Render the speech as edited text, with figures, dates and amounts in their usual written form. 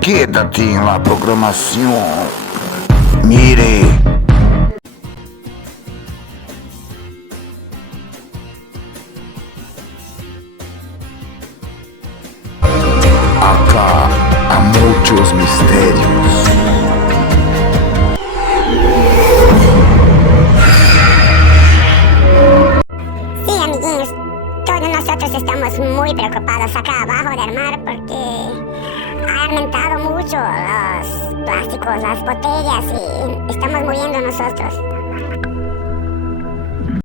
Quédate en la programación. Mire. Acá hay muchos misterios. Sí, amiguitos, todos nosotros estamos muy preocupados acá abajo del mar porque ha aumentado mucho los plásticos, las botellas y estamos muriendo nosotros.